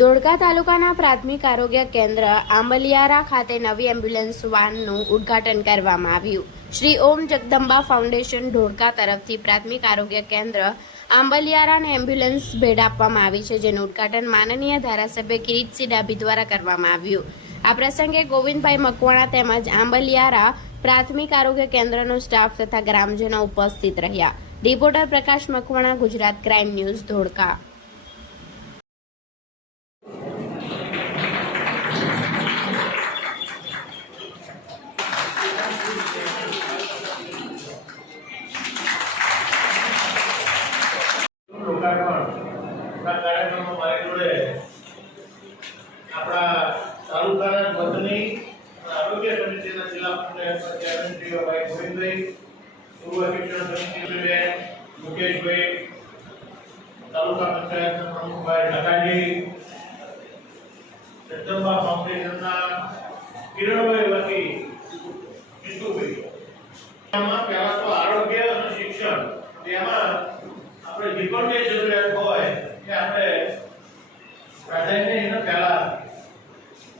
ધોળકા તાલુકાના પ્રાથમિક આરોગ્ય કેન્દ્ર આંબલિયારા ખાતે નવી એમ્બ્યુલન્સ વાનનું ઉદ્ઘાટન કરવામાં આવ્યું. શ્રી ઓમ જગદંબા ફાઉન્ડેશન ધોળકા તરફથી પ્રાથમિક આરોગ્ય કેન્દ્ર આંબલિયારાને એમ્બ્યુલન્સ ભેટ આપવામાં આવી છે, જેનું ઉદ્ઘાટન માનનીય ધારાસભ્ય કિરીટસિંહ ડાભી દ્વારા કરવામાં આવ્યું. આ પ્રસંગે ગોવિંદભાઈ મકવાણા તેમજ આંબલિયારા પ્રાથમિક આરોગ્ય કેન્દ્રનો સ્ટાફ તથા ગ્રામજનો ઉપસ્થિત રહ્યા. Reporter Prakash Makwana, Gujarat crime news Dholka કાર્યક્રમમાં મારી જોડે આપણા તાલુકાના મધની આરોગ્ય સમિતિના જિલ્લા ભાઈ ગોવિંદભાઈ, પૂર્વ શિક્ષણ સમિતિબેન મુકેશભાઈ, તાલુકા પંચાયતના પ્રમુખભાઈ ઢાકાજી જગદંબા ફાઉન્ડેશનના કિરણભાઈ વાકી જીતુભાઈ પહેલા તો આરોગ્ય અને શિક્ષણ તેમાં આપણે જે પણ કંઈ જરૂરિયાત